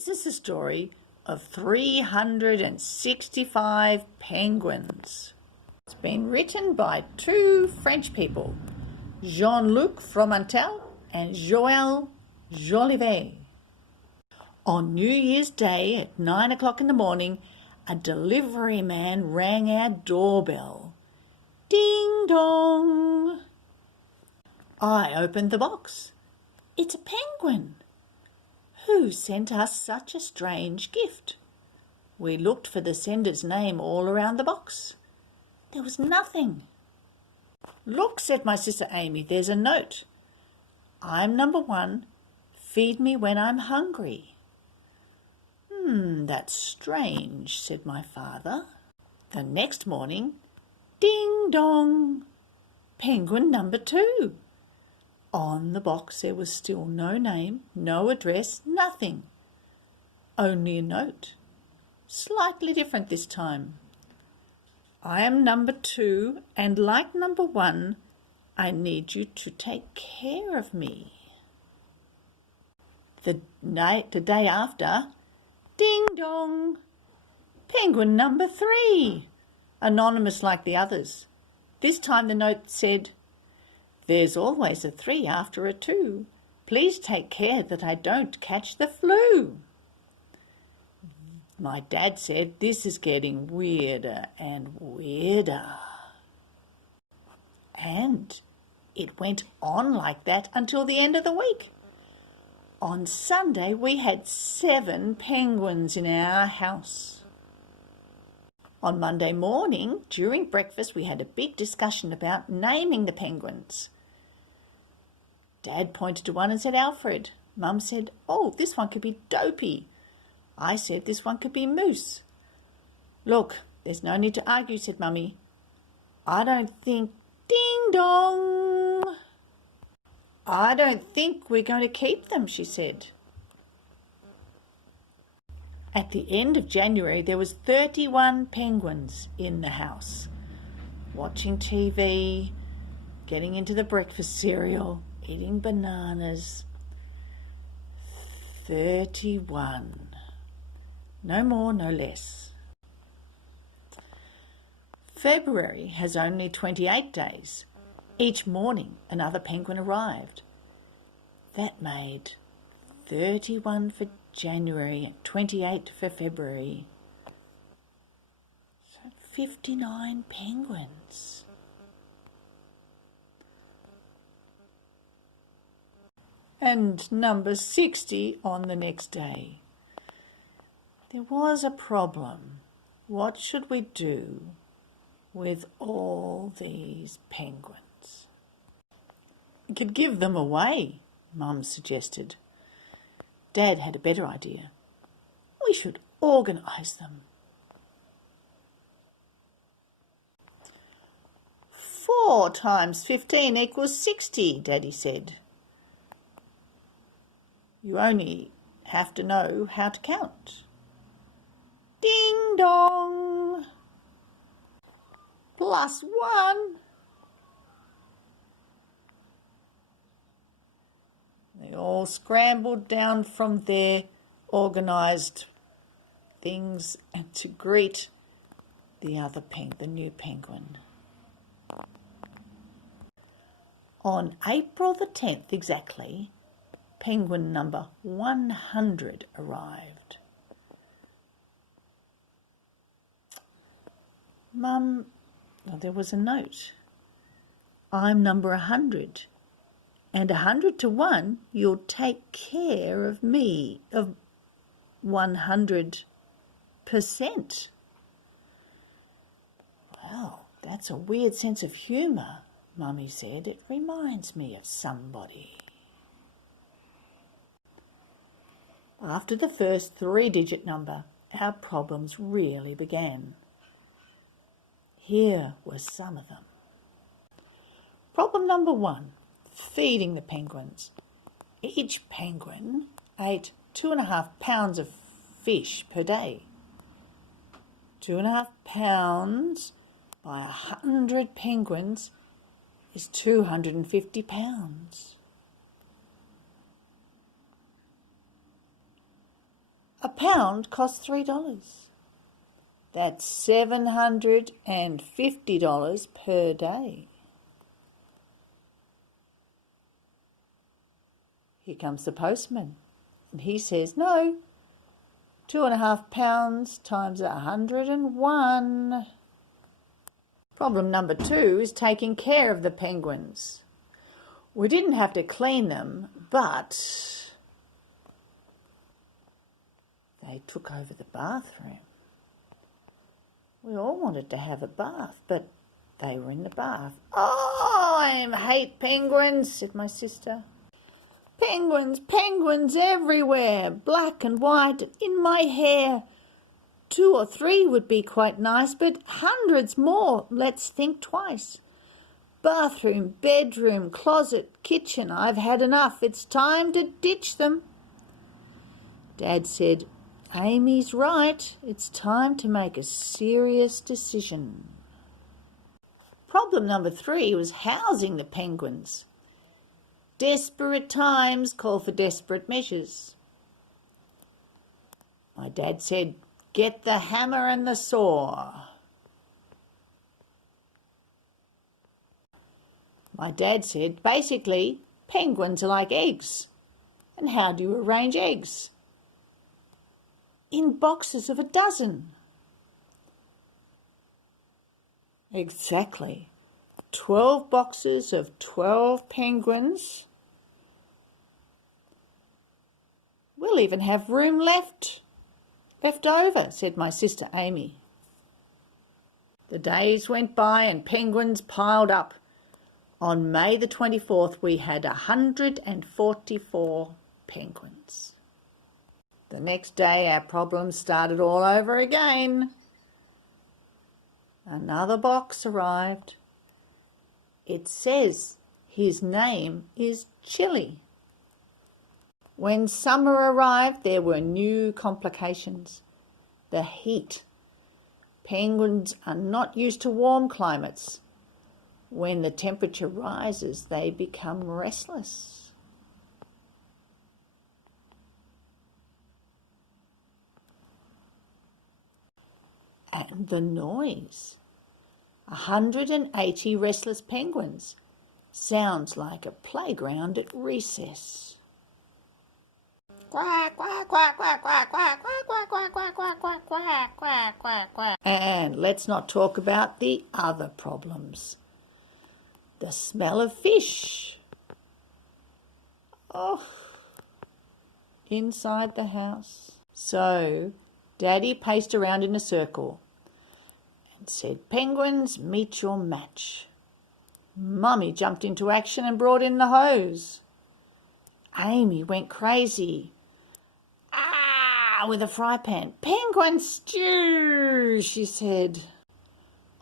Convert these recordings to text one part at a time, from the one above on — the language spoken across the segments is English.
This is the story of 365 penguins. It's been written by two French people, Jean-Luc Fromentel and Joël Jolivet. On New Year's Day at 9 o'clock in the morning, a delivery man rang our doorbell. Ding dong! I opened the box. It's a penguin. Who sent us such a strange gift? We looked for the sender's name all around the box. There was nothing. Look, said my sister Amy, there's a note. I'm number 1. Feed me when I'm hungry. That's strange, said my father. The next morning, ding dong, penguin number 2. On the box there was still no name, no address, nothing. Only a note, slightly different this time. I am number 2, and like number 1, I need you to take care of me. The day after, ding dong, penguin number 3, anonymous like the others. This time the note said, there's always a 3 after a 2. Please take care that I don't catch the flu. My dad said, this is getting weirder and weirder. And it went on like that until the end of the week. On Sunday, we had 7 penguins in our house. On Monday morning, during breakfast, we had a big discussion about naming the penguins. Dad pointed to one and said Alfred. Mum said, oh, this one could be Dopey. I said this one could be Moose. Look, there's no need to argue, said Mummy. I don't think, ding dong, I don't think we're going to keep them, she said. At the end of January, there was 31 penguins in the house, watching TV, getting into the breakfast cereal, eating bananas. 31. No more, no less. February has only 28 days. Each morning another penguin arrived. That made 31 for January and 28 for February. So 59 penguins. And number 60 on the next day. There was a problem. What should we do with all these penguins? We could give them away, Mum suggested. Dad had a better idea. We should organise them. 4 times 15 equals 60, Daddy said. You only have to know how to count. Ding dong! +1. They all scrambled down from their organised things and to greet the new penguin. On April the 10th exactly, penguin number 100 arrived. Mum, there was a note. I'm number 100, and 100 to 1, you'll take care of me, of 100%. Well, that's a weird sense of humour, Mummy said. It reminds me of somebody. After the first 3-digit number, our problems really began. Here were some of them. Problem number 1, feeding the penguins. Each penguin ate 2.5 pounds of fish per day. 2.5 pounds by 100 penguins is 250 pounds. A pound costs $3. That's $750 per day. Here comes the postman, and he says, no, 2.5 pounds times 101. Problem number 2 is taking care of the penguins. We didn't have to clean them, but they took over the bathroom. We all wanted to have a bath, but they were in the bath. Oh, I hate penguins, said my sister. Penguins, penguins everywhere, black and white, in my hair. 2 or 3 would be quite nice, but hundreds more. Let's think twice. Bathroom, bedroom, closet, kitchen. I've had enough. It's time to ditch them. Dad said, Amy's right. It's time to make a serious decision. Problem number 3 was housing the penguins. Desperate times call for desperate measures. My dad said, get the hammer and the saw. My dad said, basically, penguins are like eggs. And how do you arrange eggs? In boxes of a dozen. Exactly. 12 boxes of 12 penguins. We'll even have room left over, said my sister Amy. The days went by and penguins piled up. On May the 24th, we had 144 penguins. The next day, our problems started all over again. Another box arrived. It says his name is Chili. When summer arrived, there were new complications. The heat. Penguins are not used to warm climates. When the temperature rises, they become restless. And the noise. 180 restless penguins. Sounds like a playground at recess. Quack, quack, quack, quack, quack, quack, quack, quack, quack, quack, quack, quack, quack, quack, quack, quack. And let's not talk about the other problems. The smell of fish. Oh, inside the house. So, Daddy paced around in a circle and said, penguins, meet your match. Mummy jumped into action and brought in the hose. Amy went crazy. With a fry pan. Penguin stew, she said.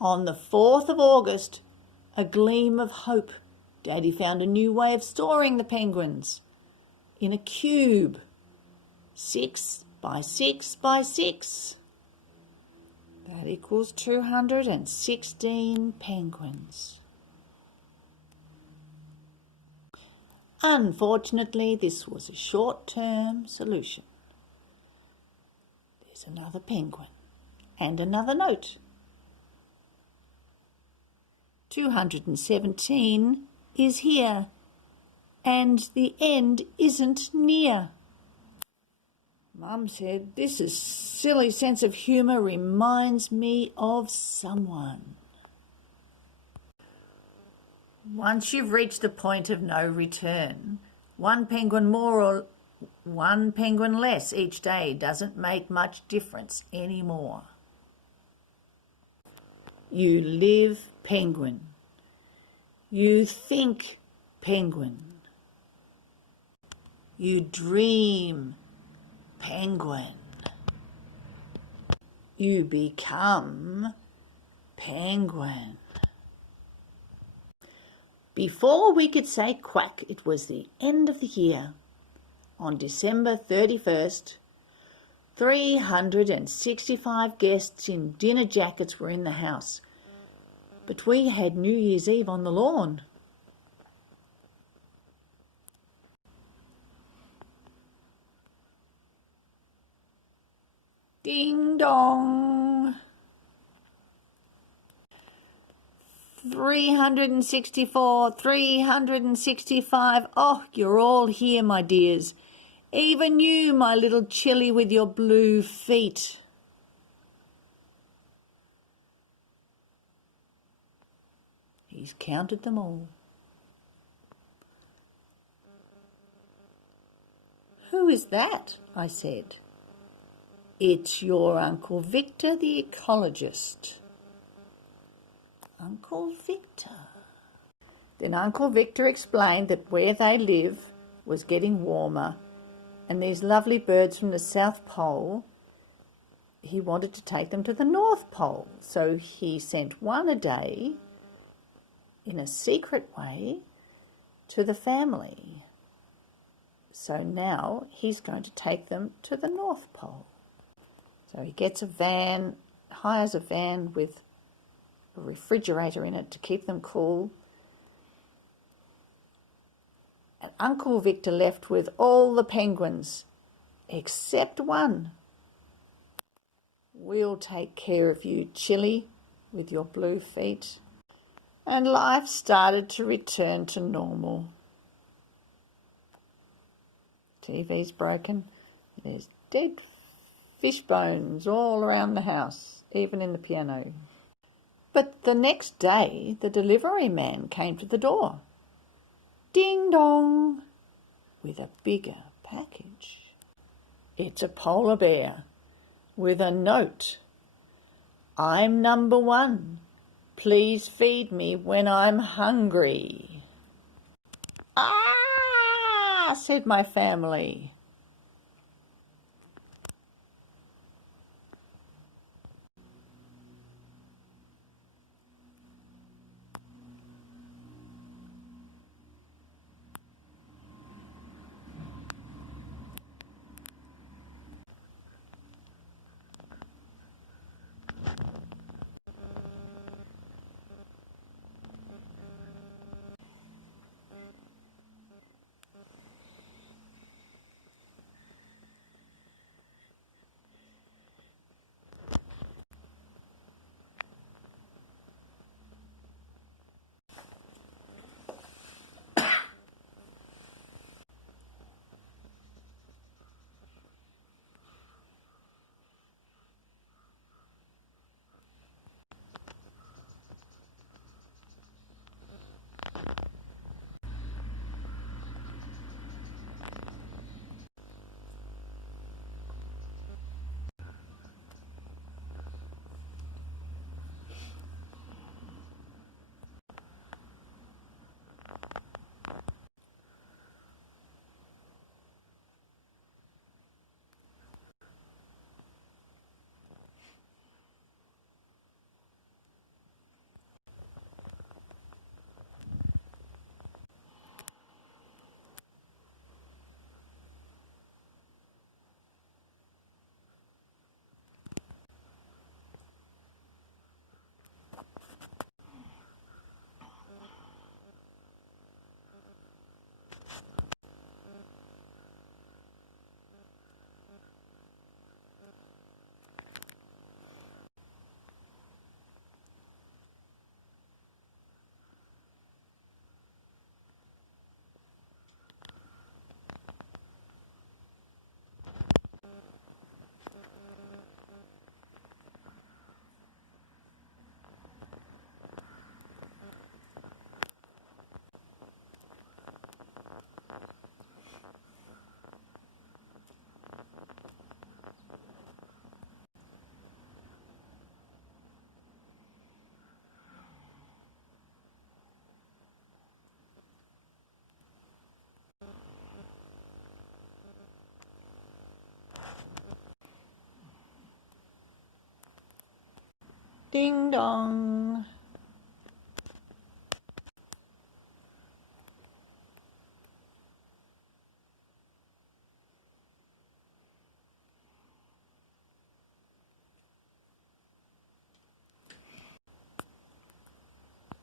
On the 4th of August, a gleam of hope. Daddy found a new way of storing the penguins. In a cube. 6 by 6 by 6. That equals 216 penguins. Unfortunately, this was a short-term solution. There's another penguin and another note. 217 is here, and the end isn't near. Mum said, this is silly sense of humour reminds me of someone. Once you've reached the point of no return, 1 penguin more or 1 penguin less each day doesn't make much difference anymore. You live penguin. You think penguin. You dream penguin. You become penguin. Before we could say quack, it was the end of the year. On December 31st, 365 guests in dinner jackets were in the house, but we had New Year's Eve on the lawn. Ding dong. 364, 365. Oh, you're all here, my dears. Even you, my little Chilli with your blue feet. He's counted them all. Who is that? I said. It's your Uncle Victor the ecologist. Uncle Victor. Then Uncle Victor explained that where they live was getting warmer, and these lovely birds from the South Pole, he wanted to take them to the North Pole. So he sent one a day in a secret way to the family. So now he's going to take them to the North Pole. So he gets a van, hires a van with a refrigerator in it to keep them cool. And Uncle Victor left with all the penguins, except one. We'll take care of you, Chilli, with your blue feet. And life started to return to normal. TV's broken. There's dead fish bones all around the house, even in the piano. But the next day, the delivery man came to the door. Ding dong, with a bigger package. It's a polar bear with a note. I'm number 1. Please feed me when I'm hungry. Ah, said my family. Ding dong.